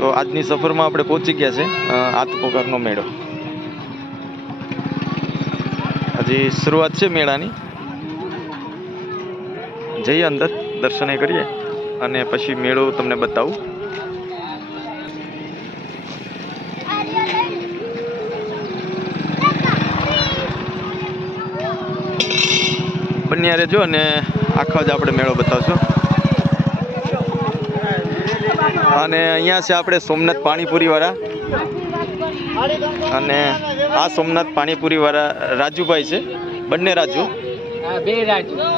તો આજની સફરમાં આપણે પહોંચી ગયા છે આતપોકારનો મેળો. હજી શરૂઆત છે મેળાની. જઈએ અંદર, દર્શને કરીએ અને પછી મેળો તમને બતાવું. બન્યા રહેજો અને આખા જ આપણે મેળો બતાવશું. અને અહીંયા છે આપણે સોમનાથ પાણીપુરી વાળા, અને આ સોમનાથ પાણીપુરી વાળા રાજુભાઈ છે. બંને રાજુ,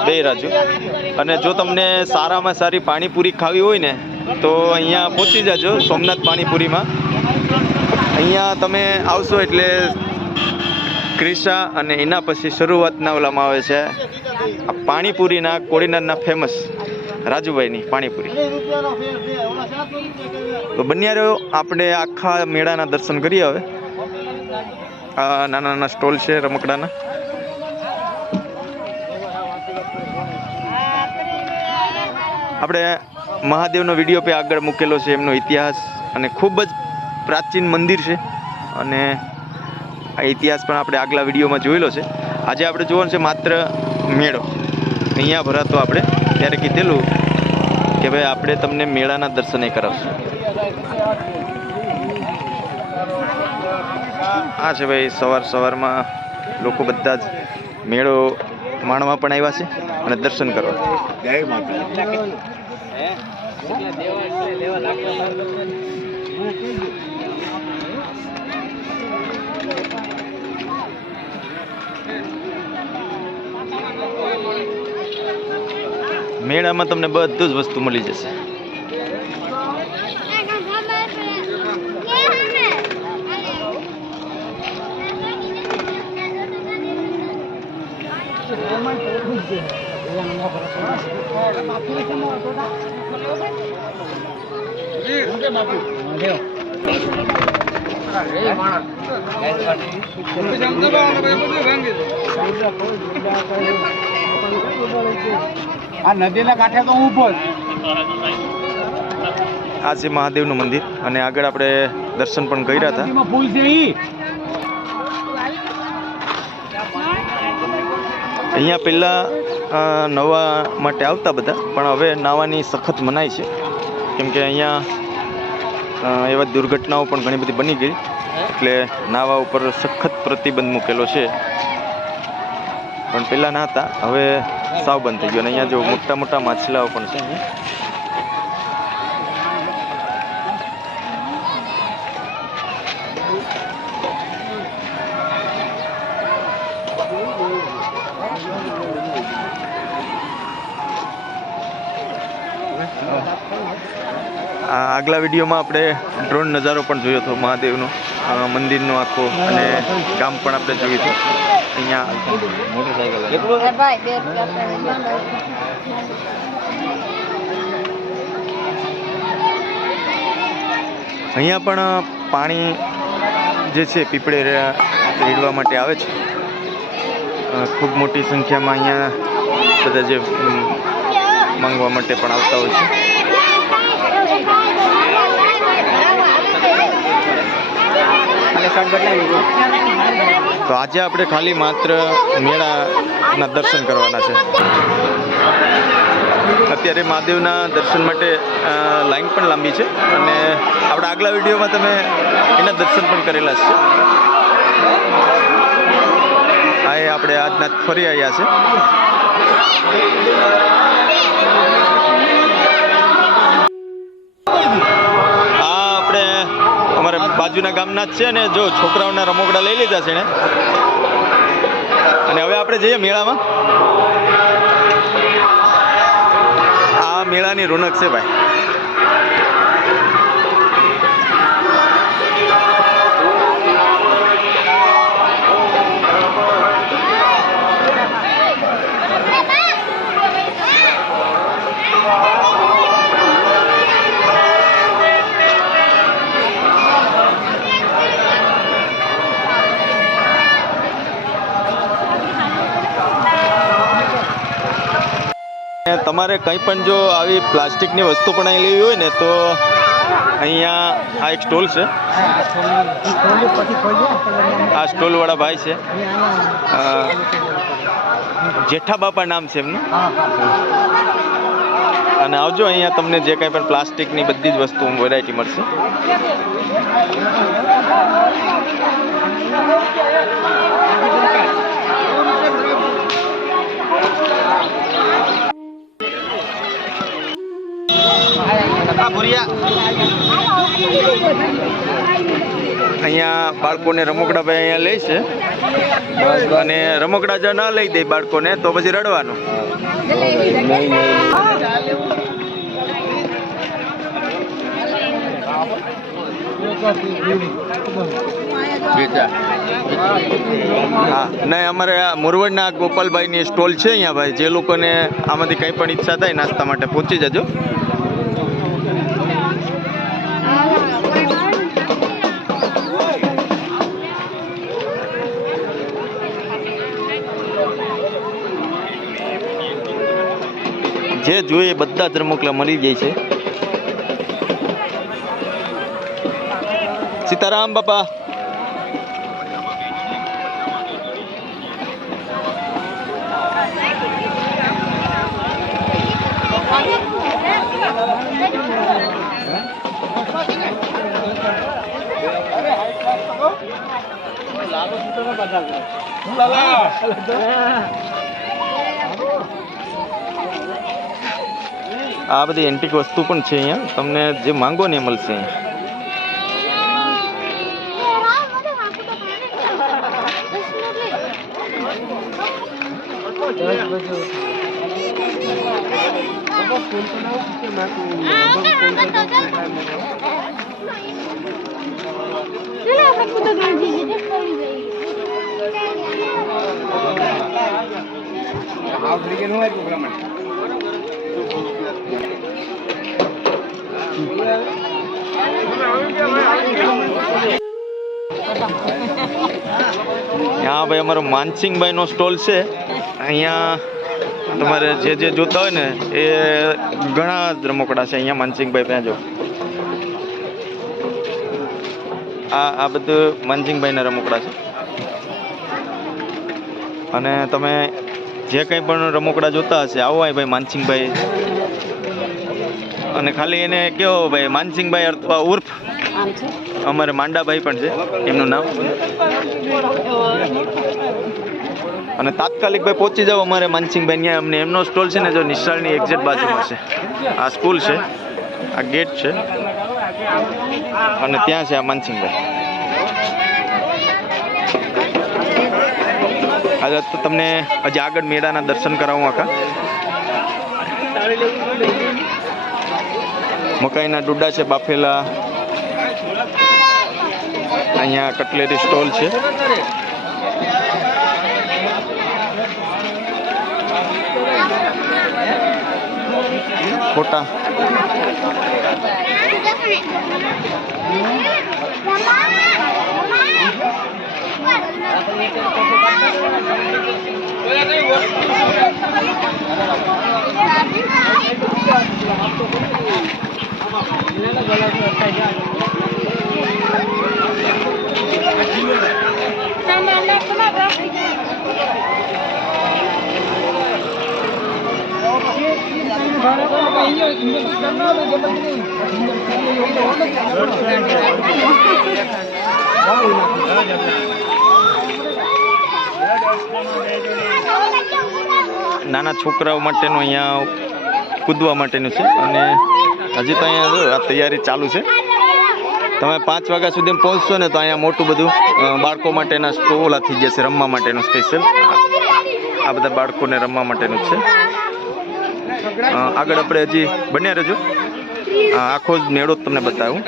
બે રાજુ. અને જો તમને સારામાં સારી પાણીપુરી ખાવી હોય ને તો અહીંયા પહોંચી જાજો સોમનાથ પાણીપુરીમાં. અહીંયા તમે આવશો એટલે ક્રિશા અને એના પછી શરૂઆતના ઓલામાં આવે છે આ પાણીપુરીના કોડીનારના ફેમસ રાજુભાઈની પાણીપુરી. તો બન્યા રહ્યો, આપણે આખા મેળાના દર્શન કરીએ. હવે આ નાના નાના સ્ટોલ છે રમકડાના. આપણે મહાદેવનો વિડીયો પણ આગળ મૂકેલો છે, એમનો ઇતિહાસ, અને ખૂબ જ પ્રાચીન મંદિર છે. અને આ ઇતિહાસ પણ આપણે આગલા વિડીયોમાં જોયેલો છે. આજે આપણે જોવાનું છે માત્ર મેળો. અહીંયા ભરાતો આપણે ત્યારે કીધેલું કે ભાઈ આપણે તમને મેળાના દર્શન કરાવશું. આ છે ભાઈ સવાર સવારમાં લોકો બધા જ મેળો માણવા પણ આવ્યા છે અને દર્શન કરવા. જય માતા. મેળામાં તમને બધું જ વસ્તુ મળી જશે. આ નદીના કાંઠે તો ઊભો જ. આ છે મહાદેવનું મંદિર અને આગળ આપણે દર્શન પણ કર્યા હતા. ફૂલ છે અહીંયા પહેલા નવા માટે આવતા બધા, પણ હવે નાવાની સખત મનાઈ છે. કેમ કે અહીંયા એવા દુર્ઘટનાઓ પણ ઘણી બધી બની ગઈ, એટલે નાવા ઉપર સખત પ્રતિબંધ મૂકેલો છે. પણ પહેલાં ના હતા, હવે સાવ બંધ થઈ ગયો. અને અહીંયા જો મોટા મોટા માછલાઓ પણ છે. આગલા વિડીયોમાં આપણે ડ્રોન નજારો પણ જોયો હતો મહાદેવનો, મંદિરનો આખો, અને ગામ પણ આપણે જોયું હતું. અહીંયા અહીંયા પણ પાણી જે છે પીપળે રેડવા માટે આવે છે. ખૂબ મોટી સંખ્યામાં અહીંયા બધા જે માંગવા માટે પણ આવતા હોય છે. તો આજે આપણે ખાલી માત્ર મેળાના દર્શન કરવાના છે. અત્યારે મહાદેવના દર્શન માટે લાઈન પણ લાંબી છે, અને આપણે આગલા વિડીયોમાં તમે એના દર્શન પણ કરેલા છે. આ આપણે આજના ફરી આવ્યા છે. અમારા બાજુના ગામના જ છે, અને જો છોકરાઓના રમકડા લઈ લીધા છે ને. અને હવે આપણે જઈએ મેળામાં. આ મેળાની રોનક છે ભાઈ. તમારે કંઈ પણ જો આવી પ્લાસ્ટિકની વસ્તુ પણ અહીં લેવી હોય ને તો અહીંયા આ એક સ્ટોલ છે. આ સ્ટોલ વાળા ભાઈ છે, જેઠા બાપા નામ છે એમનું. અને આવજો, અહીંયા તમને જે કંઈ પણ પ્લાસ્ટિકની બધી જ વસ્તુ વેરાયટી મળશે. અહીંયા બાળકોને રમકડા ભાઈ અહીંયા લે છે, અને રમકડા જો ના લઈ દે બાળકોને તો પછી રડવાનું. હા, નહીં અમારે આ મોરવડના ગોપાલભાઈની સ્ટોલ છે અહીંયા ભાઈ. જે લોકોને આમાંથી કંઈ પણ ઈચ્છા થાય નાસ્તા માટે પહોંચી જજો. જે જોઈએ બધા જ રમકડા મળી જાય છે. સીતારામ બાપા. આ બધી એન્ટિક વસ્તુ પણ છે અહીંયા. તમને જે માંગો ને એ મળશે અહીંયા. હા ભાઈ, અમારો માનસિંગભાઈનો સ્ટોલ છે અહીંયા. તમારે જે જે જોતા હોય ને એ ઘણા જ રમકડા છે અહીંયા માનસિંગભાઈ ત્યાં. જો આ બધું માનસિંગભાઈના રમકડા છે. અને તમે જે કંઈ પણ રમકડા જોતા હશે આવો ભાઈ માનસિંગભાઈ. અને ખાલી એને કહો ભાઈ માનસિંગભાઈ અથવા ઉર્ફ અમારે માંડાભાઈ પણ છે એમનું નામ. અને તાત્કાલિક ભાઈ પહોંચી જાઓ અમારે માનસિંગભાઈ ત્યાં. અમને એમનો સ્ટોલ છે ને જો નિશાળની એક્ઝેક્ટ બાજુમાં છે. આ સ્કૂલ છે, આ ગેટ છે, અને ત્યાં છે આ માનસિંગભાઈ. આજે તો તમને હજી આગળ મેળાના દર્શન કરાવું આખા. મકાઈના ડૂડા છે બાફેલા. અહીંયા કટલેરી સ્ટોલ છે. ફોટા નાના છોકરાઓ માટેનું અહીંયા કૂદવા માટેનું છે. અને હજી તો અહીંયા આ તૈયારી ચાલુ છે. તમે 5 વાગ્યા સુધી પહોંચશો ને તો અહીંયા મોટું બધું બાળકો માટેના સ્ટોલ થઈ જશે, રમવા માટેનું સ્પેશિયલ. આ બધા બાળકોને રમવા માટેનું છે. આગળ આપણે હજી બન્યા રહેજો, આખો જ મેળો તમને બતાવું.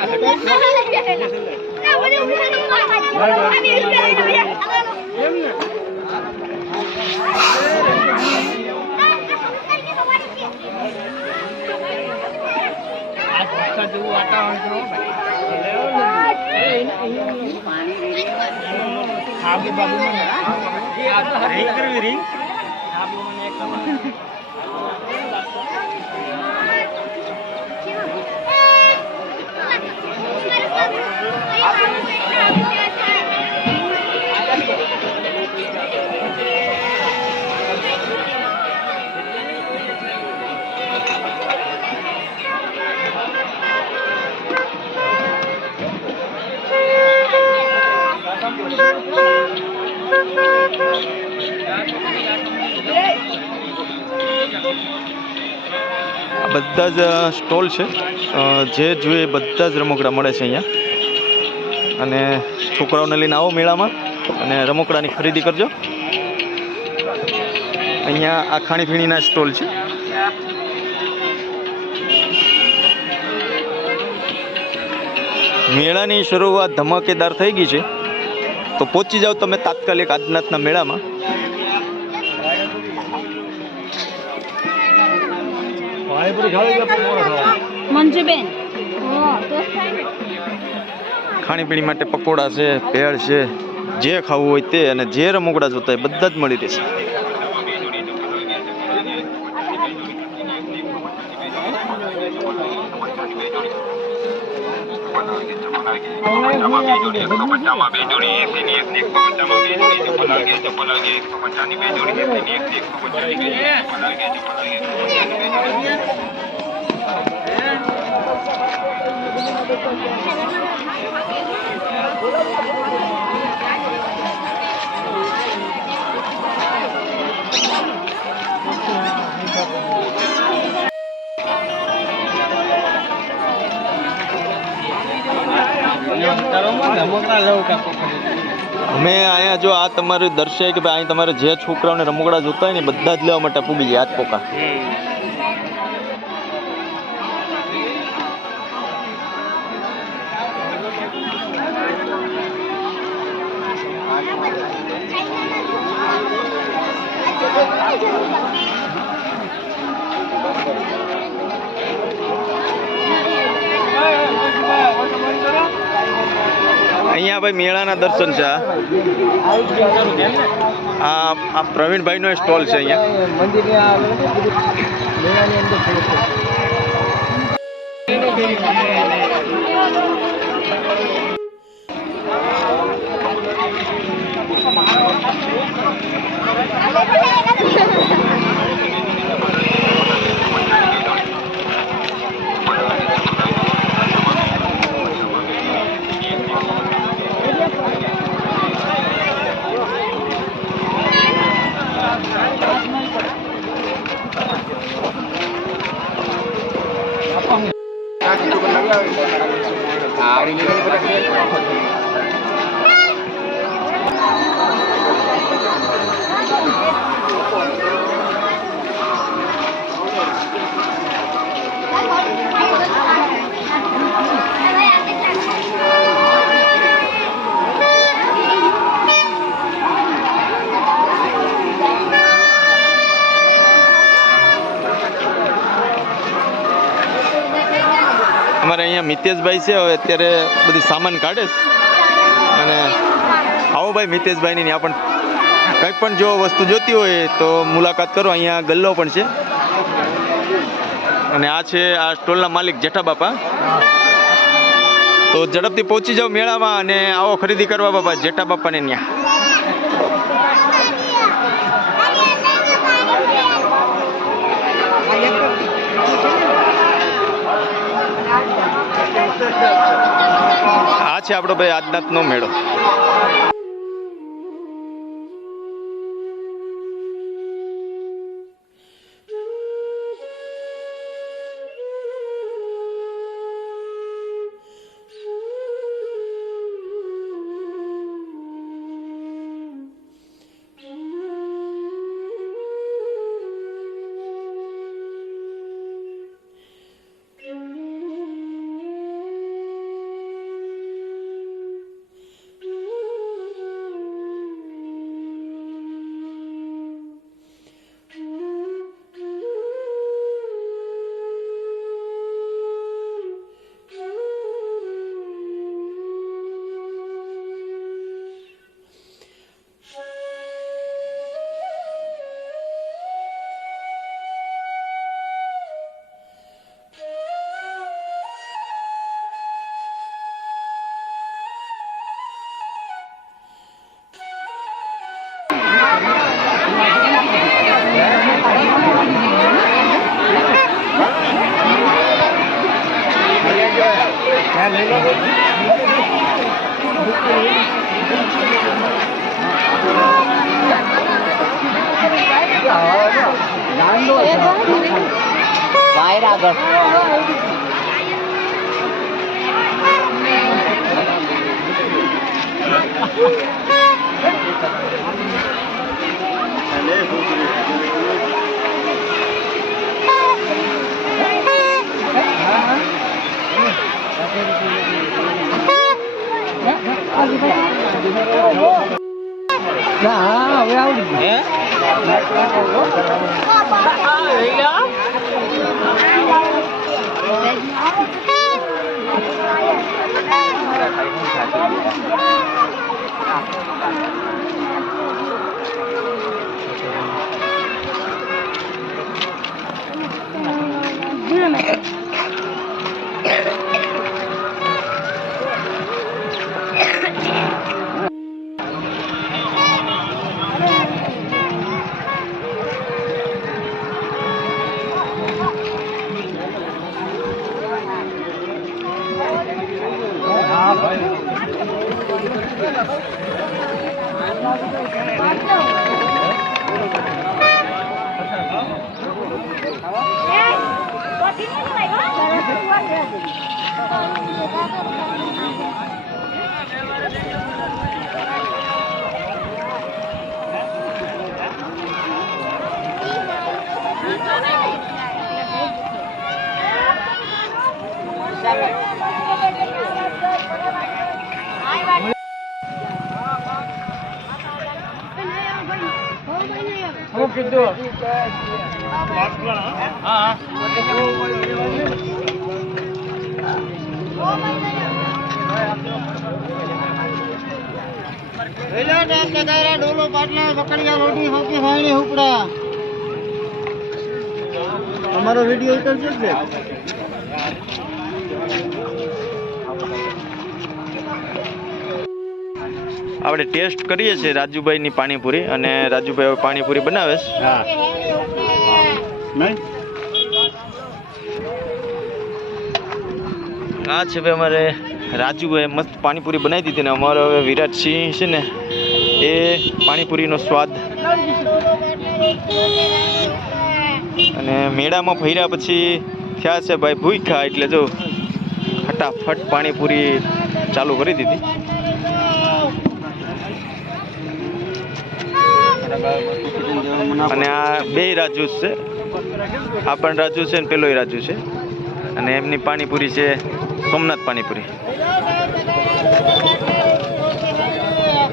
બધા જ સ્ટોલ છે, જે જોઈએ બધા જ રમકડા મળે છે અહીંયા. અને છોકરાઓને લઈને આવો મેળામાં અને રમકડાની ખરીદી કરજો. અહીંયા આ ખાણીપીણીના સ્ટોલ છે. મેળાની શરૂઆત ધમાકેદાર થઈ ગઈ છે, તો પહોંચી જાઓ તમે તાત્કાલિક આદિનાથના મેળામાં. મંજુબેન ખાણીપીણી માટે પકોડા છે, ભેળ છે, જે ખાવું હોય તે, અને જે રમકડા જોતા હોય બધા જ મળી રહેશે. અમે અહીંયા જો આ તમારું દર્શાય કે ભાઈ અહીં તમારે જે છોકરાઓને રમકડા જોતા હોય ને બધા જ લેવા માટે પૂગી જાય હાથ પોકા. અહીંયા ભાઈ મેળાના દર્શન છે. આ પ્રવીણભાઈનો સ્ટોલ છે અહીંયા. અમારે અહીંયા મિતેશભાઈ છે, હવે અત્યારે બધી સામાન કાઢે છે. અને આવો ભાઈ મિતેશભાઈની ત્યાં પણ કંઈક પણ જો વસ્તુ જોતી હોય તો મુલાકાત કરો. અહીંયા ગલ્લો પણ છે. અને આ છે આ સ્ટોલના માલિક જેઠા બાપા. તો ઝડપથી પહોંચી જાઓ મેળામાં અને આવો ખરીદી કરવા બાપા જેઠા બાપાને ત્યાં. આ છે આપણો ભાઈ આદિનાથનો મેળો. એક વાયર આગળ હા હવે આવડી ડોલો પાટલા પકડિયા રોટી હોકી હાણી ઉપડા અમારો વિડિયો ઉતરશે છે આપણે ટેસ્ટ કરીએ છીએ રાજુભાઈની પાણીપુરી અને રાજુભાઈ હવે પાણીપુરી બનાવે છે. હા નહીં આ છે ભાઈ અમારે રાજુભાઈ મસ્ત પાણીપુરી બનાવી દીધી ને અમારો હવે વિરાટસિંહ છે ને એ પાણીપુરીનો સ્વાદ અને મેળામાં ફર્યા પછી થયા છે ભાઈ ભૂખ્યા એટલે જો ફટાફટ પાણીપુરી ચાલુ કરી દીધી. અને આ બે રાજુ છે, આ પણ રાજુ છે ને પેલો રાજુ છે અને એમની પાણીપુરી છે સોમનાથ પાણીપુરી.